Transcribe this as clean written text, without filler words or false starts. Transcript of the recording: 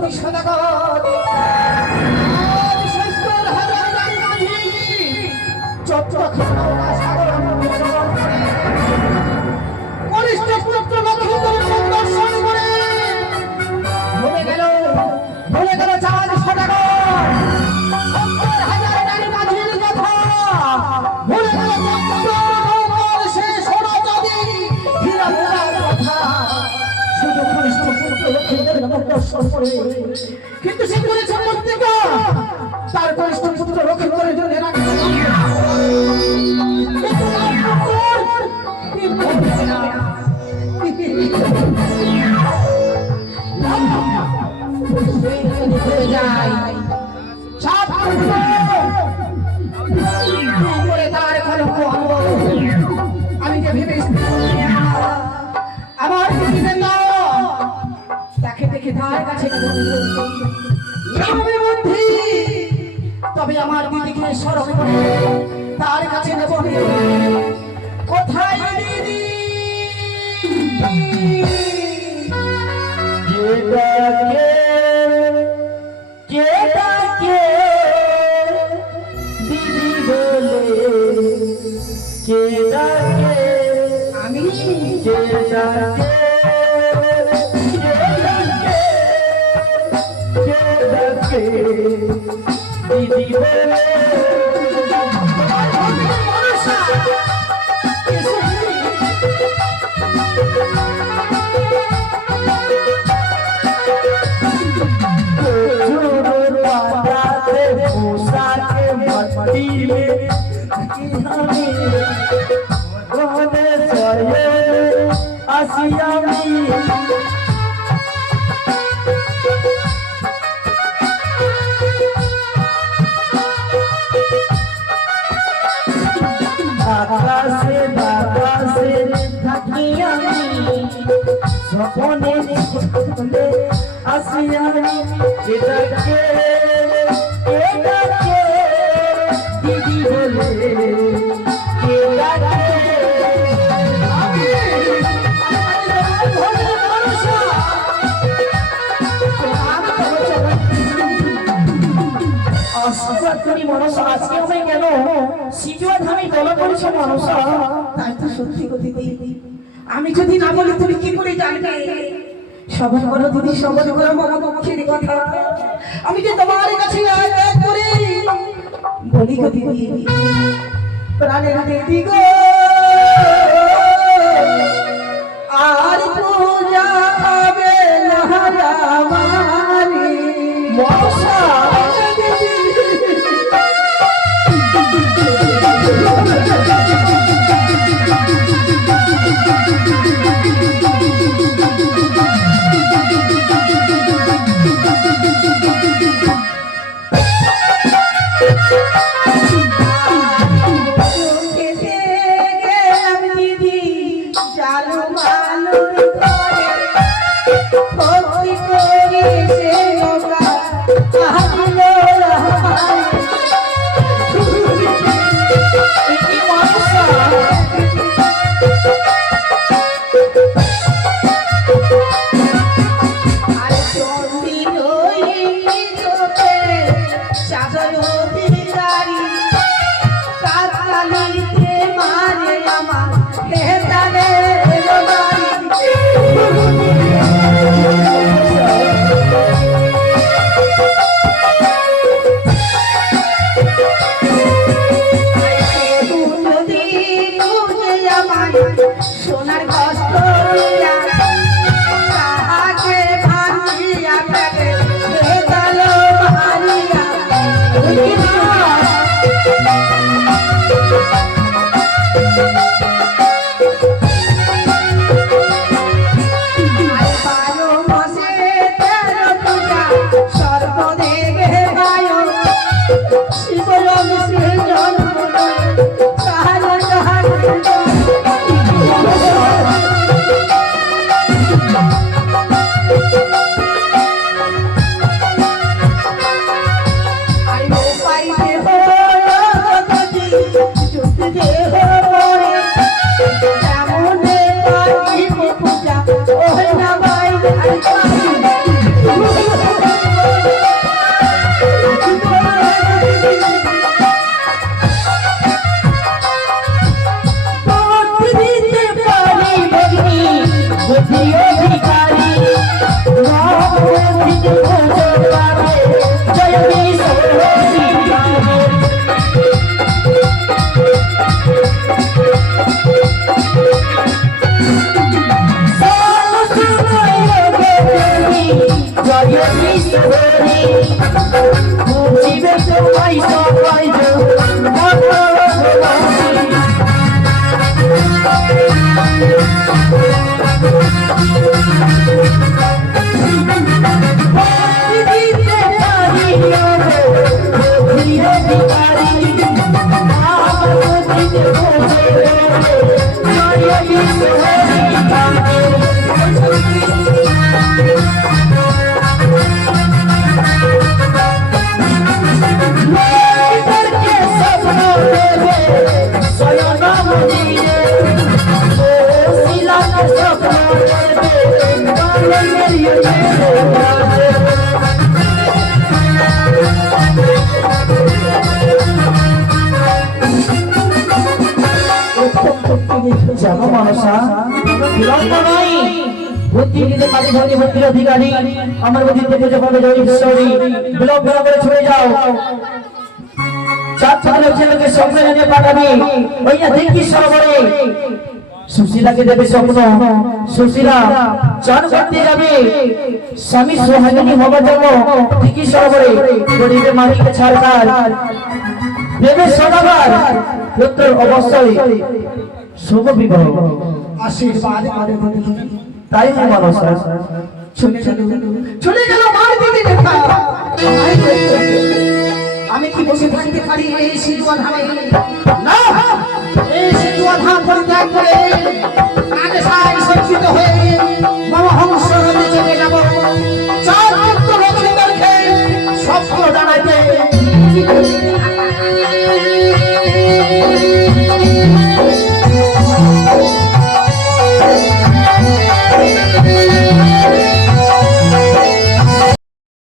তুমি সদাগর চট্টগ্রাম সাগর কনিষ্ঠ পুত্র লক্ষ্মীপুরের দর্শন করে ভুলে গেল চাঁদ সদাগর 70,000 নারী মাঝির কথা ভুলে গেল চট্টগ্রাম সে সোনা চাঁদি হীরা মোড়ার কথা শুধু কনিষ্ঠ পুত্র লক্ষ্মীপুরের দর্শন করে কিন্তু সে করেছে মর্তিকা তার কনিষ্ঠ পুত্র লক্ষ্মীপুরের জন্য আমি যে ভেবে আমার তাকে দেখে তার কাছে তবে আমার দিদিকে স্মরণ করে তার কাছে নেব কোথায় দিদি দিদি বলে আমি দিদি আকাশে বাতাসে থাকি আমি স্বপ্নে স্বপ্নে আসি আমি এটাকে দিদি বলে মনসা আজকে আমায় কেন সিজুয়া ধামে তলা করেছ মনসা তাই তো সত্যি কথা দিদি আমি যদি না বলি তুমি কি করে জানবে সবল করো দিদি সবল করো বাবা মুখের কথা আমি যে তোমার কাছে এক করে বলি গো দিদি প্রাণের দিদি গো আর পূজা হবে না আমারি মনসা Oh, জয় বিশ্বহরি জীবে তোমায় সবাই জানো মানসা বিলম্ব নয় বুদ্ধি দিতে পারি ধনী বুদ্ধির অধিকারী আমার বুদ্ধিতে পুজো করবে জয় ঈশ্বরী বিলম্ব না করে ছুটে যাও চার চার ছেলেকে স্বপ্নে নিয়ে পাঠাবি ওই না দেখি সরবরে সুশীলাকে দেবে স্বপ্ন সুশীলা চান করতে যাবে স্বামী সোহাগিনী হবার জন্য ঠিকই সরবরে গরিবের মালিককে ছাড়কার দেবে সদাবার পুত্র অবশ্যই শুভ বিবাহ আশীর্বাদ করে দিদি তাই না মানুষ চলে গেল মার দিদি দেখা আমি কি বসে থাকতে পারি এই সিজুয়ান হামে না এই সিজুয়ান হাম পরিত্যাগ করে